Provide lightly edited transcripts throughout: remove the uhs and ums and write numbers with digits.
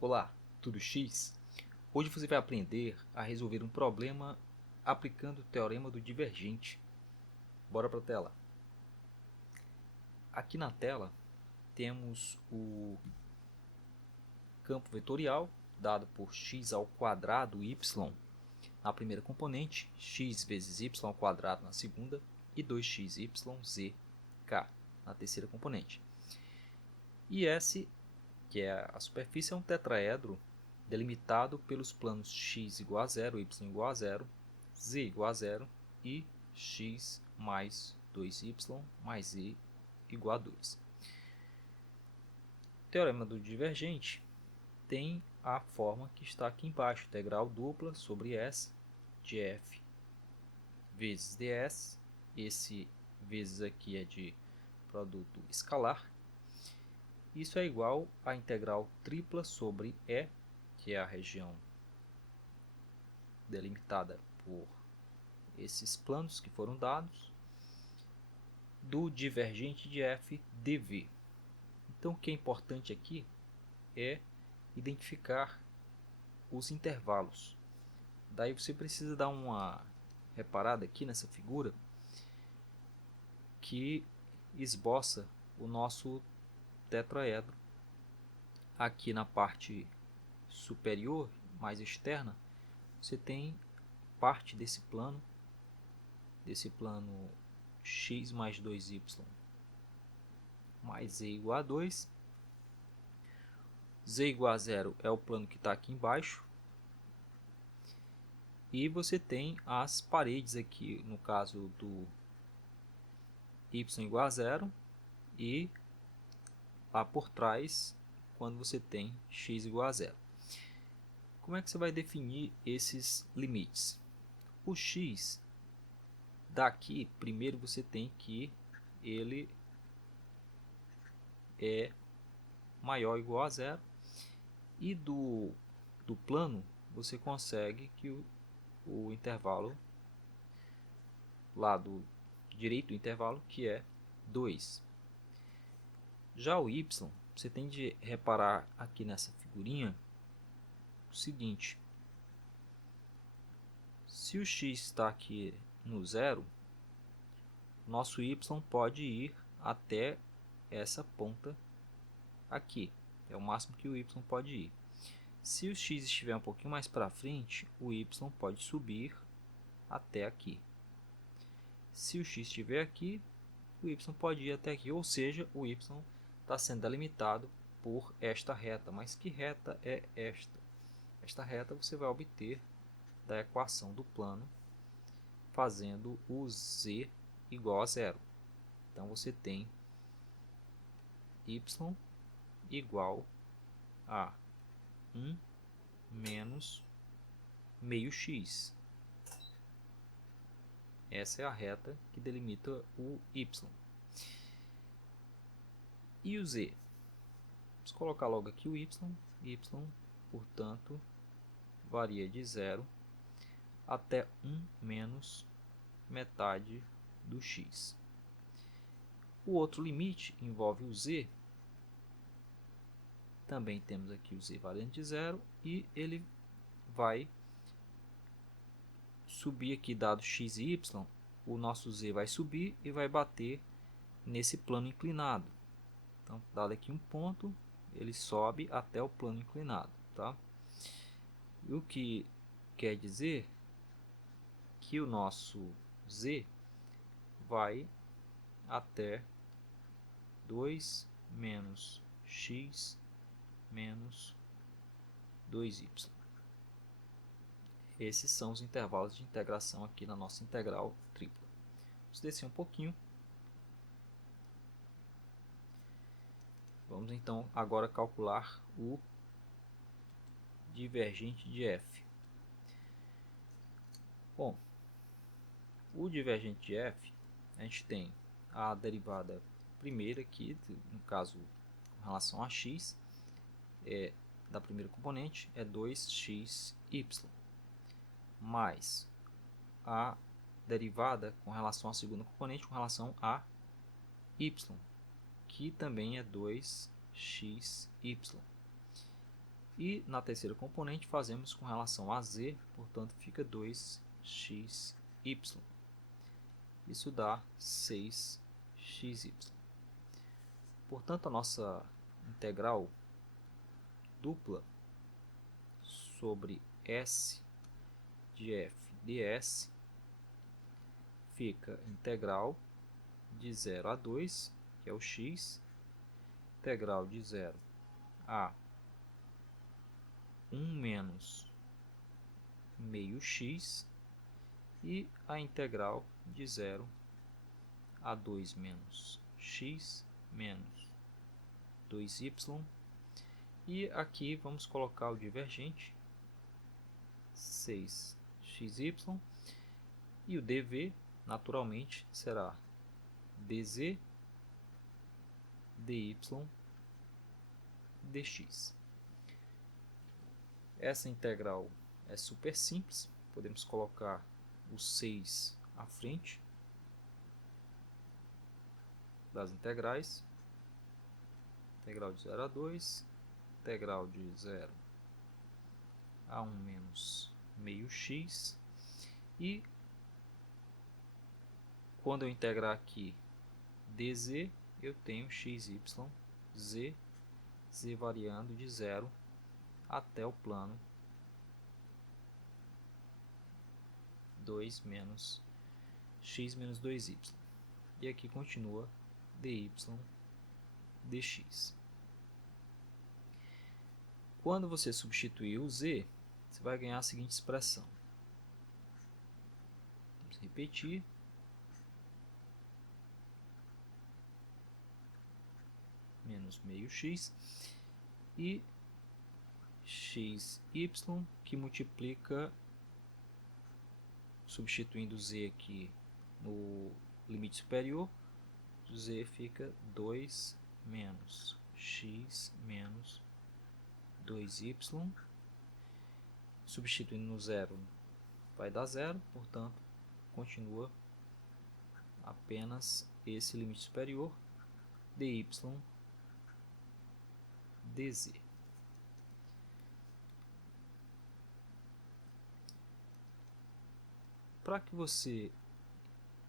Olá, tudo X? Hoje você vai aprender a resolver um problema aplicando o teorema do divergente. Bora para a tela. Aqui na tela temos o campo vetorial dado por x ao quadrado y na primeira componente, x vezes y ao quadrado na segunda e 2xyz k na terceira componente. E S, que é a superfície, é um tetraedro delimitado pelos planos x igual a zero, y igual a zero, z igual a zero e x mais 2y mais z igual a 2. O teorema do divergente tem a forma que está aqui embaixo, integral dupla sobre S de f vezes ds, esse vezes aqui é de produto escalar. Isso é igual à integral tripla sobre E, que é a região delimitada por esses planos que foram dados, do divergente de f dv. Então, o que é importante aqui é identificar os intervalos. Daí você precisa dar uma reparada aqui nessa figura que esboça o nosso tetraedro. Aqui na parte superior, mais externa, você tem parte desse plano x mais 2y mais z igual a 2. Z igual a 0 é o plano que está aqui embaixo. E você tem as paredes aqui, no caso do y igual a 0 e lá por trás, quando você tem x igual a 0. Como é que você vai definir esses limites? O x daqui, primeiro você tem que ele é maior ou igual a 0. E do plano, você consegue que o intervalo, lado direito do intervalo, que é 2. Já o y, você tem de reparar aqui nessa figurinha o seguinte: se o x está aqui no zero, nosso y pode ir até essa ponta aqui. É o máximo que o y pode ir. Se o x estiver um pouquinho mais para frente, o y pode subir até aqui. Se o x estiver aqui, o y pode ir até aqui, ou seja, o y está sendo delimitado por esta reta. Mas que reta é esta? Esta reta você vai obter da equação do plano fazendo o z igual a zero. Então você tem y igual a 1 menos meio x. Essa é a reta que delimita o y. E o z? Vamos colocar logo aqui o y. Y, portanto, varia de 0 até 1 menos metade do x. O outro limite envolve o z. Também temos aqui o z variando de 0 e ele vai subir aqui, dado x e y, o nosso z vai subir e vai bater nesse plano inclinado. Então, dado aqui um ponto, ele sobe até o plano inclinado, tá? E o que quer dizer que o nosso z vai até 2 menos x menos 2y. Esses são os intervalos de integração aqui na nossa integral tripla. Vamos descer um pouquinho. Vamos então agora calcular o divergente de f. Bom, o divergente de f, a gente tem a derivada primeira aqui, no caso com relação a x, da primeira componente é 2xy, mais a derivada com relação à segunda componente com relação a y, que também é 2xy. E na terceira componente fazemos com relação a z, portanto fica 2xy. Isso dá 6xy. Portanto, a nossa integral dupla sobre s de f ds fica integral de 0 a 2, que é o x, integral de 0 a 1 menos meio x e a integral de 0 a 2 menos x menos 2y. E aqui vamos colocar o divergente, 6xy, e o dv naturalmente será dz dy dx. Essa integral é super simples, podemos colocar o 6 à frente das integrais. Integral de 0 a 2, integral de 0 a 1 menos meio x, e quando eu integrar aqui dz, eu tenho xy, z variando de 0 até o plano 2 menos x menos 2y. E aqui continua dy dx. Quando você substituir o z, você vai ganhar a seguinte expressão. Vamos repetir. Menos meio x e xy, que multiplica, substituindo z aqui no limite superior, z fica 2 menos x menos 2y, substituindo no zero vai dar zero, portanto continua apenas esse limite superior, dy dz. Para que você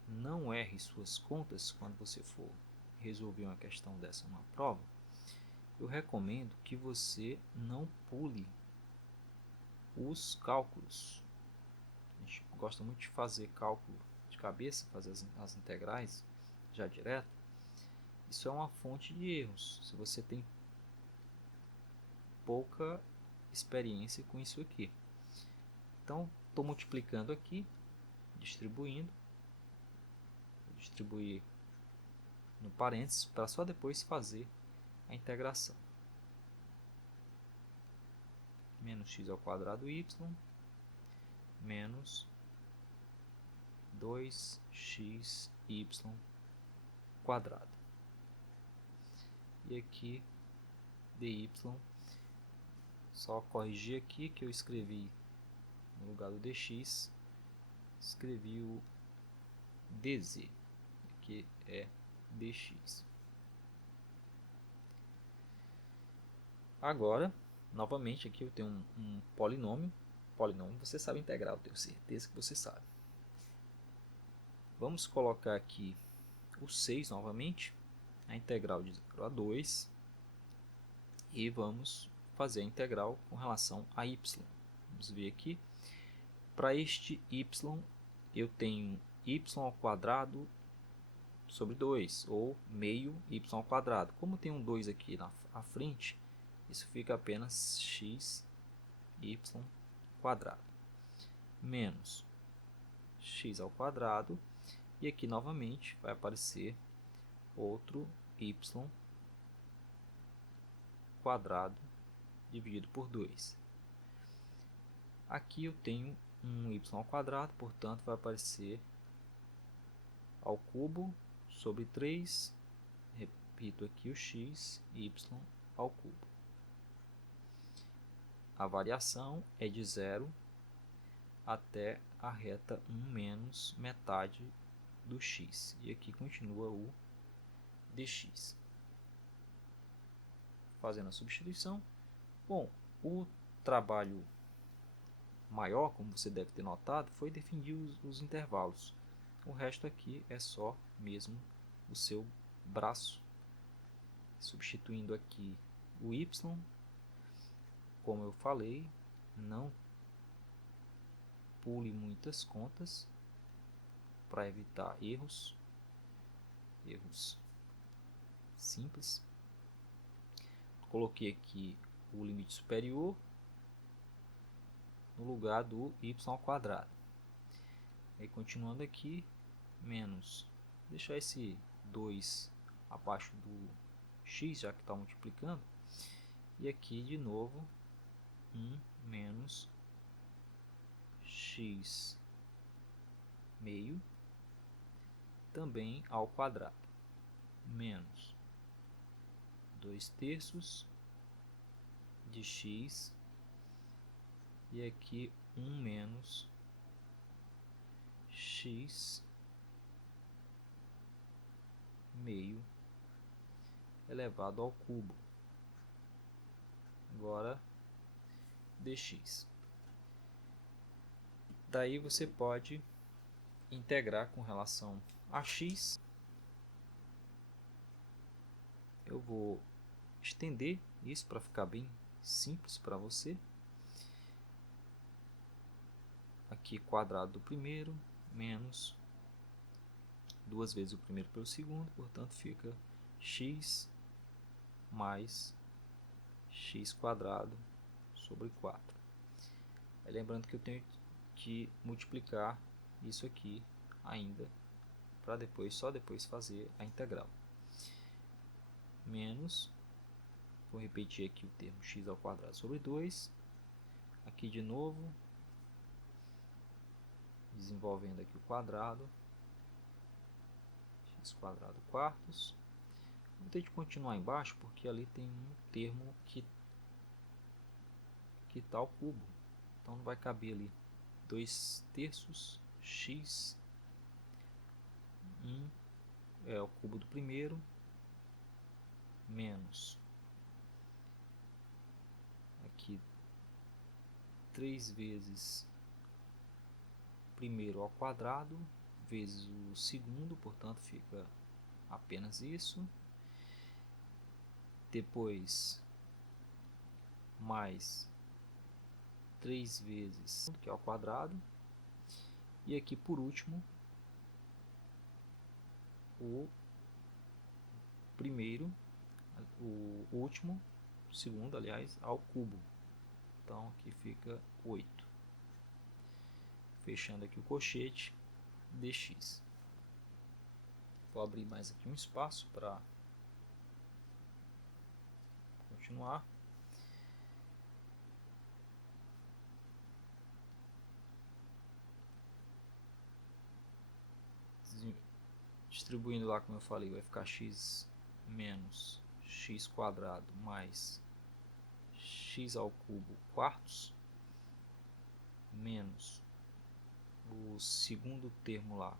não erre suas contas quando você for resolver uma questão dessa numa prova, eu recomendo que você não pule os cálculos. A gente gosta muito de fazer cálculo de cabeça, fazer as integrais já direto. Isso é uma fonte de erros, se você tem pouca experiência com isso aqui. Então, estou multiplicando aqui, distribuindo. Vou distribuir no parênteses para só depois fazer a integração. Menos x ao quadrado y menos 2xy quadrado. E aqui dy, só corrigir aqui que eu escrevi no lugar do dx, escrevi o dz, aqui é dx. Agora, novamente, aqui eu tenho um polinômio. Polinômio você sabe integrar, eu tenho certeza que você sabe. Vamos colocar aqui o 6 novamente, a integral de 0 a 2, e vamos fazer a integral com relação a y. Vamos ver aqui. Para este y, eu tenho y ao quadrado sobre 2, ou meio y ao quadrado. Como tem um 2 aqui à frente, isso fica apenas x y quadrado menos x ao quadrado, e aqui novamente vai aparecer outro y quadrado dividido por 2. Aqui eu tenho um y ao quadrado, portanto vai aparecer ao cubo sobre 3, repito aqui o x, y ao cubo. A variação é de 0 até a reta 1 menos metade do x. E aqui continua o dx. Fazendo a substituição. Bom, O trabalho maior, como você deve ter notado, foi definir os intervalos. O resto aqui é só mesmo o seu braço, substituindo aqui o y. Como eu falei, não pule muitas contas para evitar erros simples. Coloquei aqui o limite superior no lugar do y ao quadrado. Aí continuando aqui, menos, deixar esse 2 abaixo do x, já que está multiplicando, e aqui de novo 1 menos x meio, também ao quadrado, menos 2/3 de x, e aqui 1 menos x meio elevado ao cubo, agora dx. Daí você pode integrar com relação a x. Eu vou estender isso para ficar bem simples para você. Aqui quadrado do primeiro menos 2 vezes o primeiro pelo segundo, portanto fica x mais x quadrado sobre 4. Lembrando que eu tenho que multiplicar isso aqui ainda, para só depois fazer a integral. Menos, vou repetir aqui o termo x ao quadrado sobre 2, aqui de novo, desenvolvendo aqui o quadrado, x quadrado quartos. Vou ter que continuar embaixo, porque ali tem um termo que está ao cubo, então não vai caber ali 2/3 x, 1 é o cubo do primeiro, menos aqui 3 vezes primeiro ao quadrado vezes o segundo, portanto fica apenas isso, depois mais 3 vezes que é ao quadrado, e aqui por último o primeiro, o último, segundo aliás, ao cubo, então aqui fica 8. Fechando aqui o colchete, dx. Vou abrir mais aqui um espaço para continuar. Distribuindo lá, como eu falei, vai ficar x menos x quadrado mais x ao cubo quartos, menos o segundo termo lá,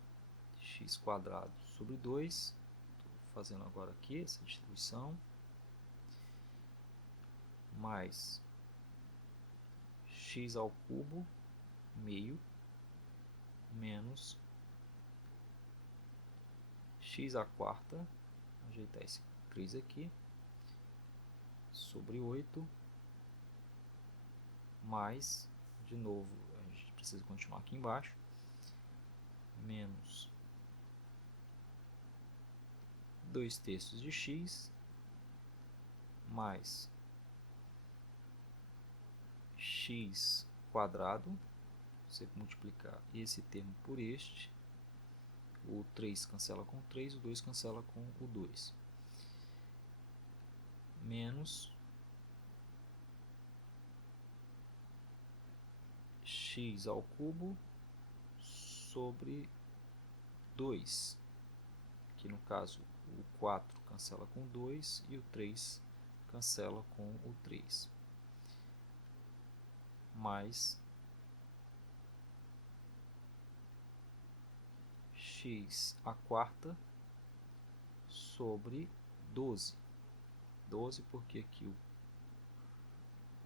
x quadrado sobre 2. Estou fazendo agora aqui essa distribuição, mais x ao cubo meio, menos x à quarta, vou ajeitar esse 3 aqui, sobre 8, mais, de novo, a gente precisa continuar aqui embaixo, menos 2/3 de x, mais x quadrado, você multiplicar esse termo por este, o 3 cancela com o 3, o 2 cancela com o 2, menos x ao cubo sobre 2. Aqui no caso o 4 cancela com o 2 e o 3 cancela com o 3. Mais x à quarta sobre 12. 12 porque aqui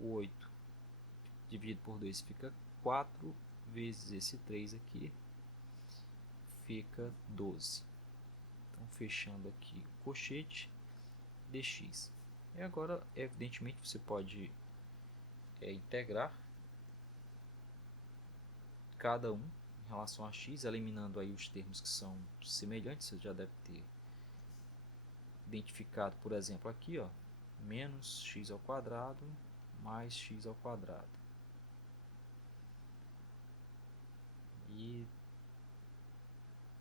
8 dividido por 2 fica 4, vezes esse 3 aqui, fica 12. Então, fechando aqui o colchete, dx. E agora, evidentemente, você pode integrar cada um em relação a x, eliminando aí os termos que são semelhantes. Você já deve ter identificado, por exemplo, aqui, ó, menos x ao quadrado mais x ao quadrado. E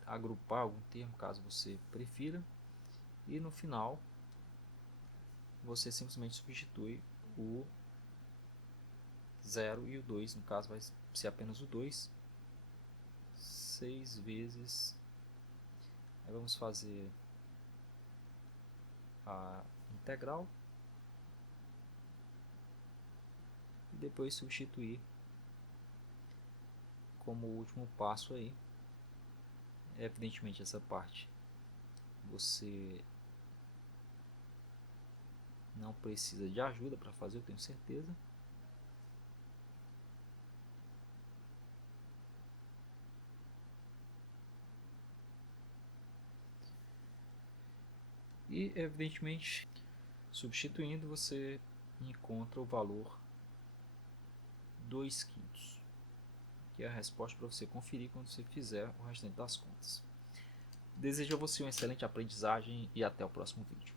agrupar algum termo, caso você prefira. E no final, você simplesmente substitui o 0 e o 2. No caso, vai ser apenas o 2. 6 vezes... Aí vamos fazer a integral. E depois substituir como último passo aí. Evidentemente, essa parte você não precisa de ajuda para fazer, eu tenho certeza. E, evidentemente, substituindo, você encontra o valor 2/5, que é a resposta para você conferir quando você fizer o restante das contas. Desejo a você uma excelente aprendizagem e até o próximo vídeo.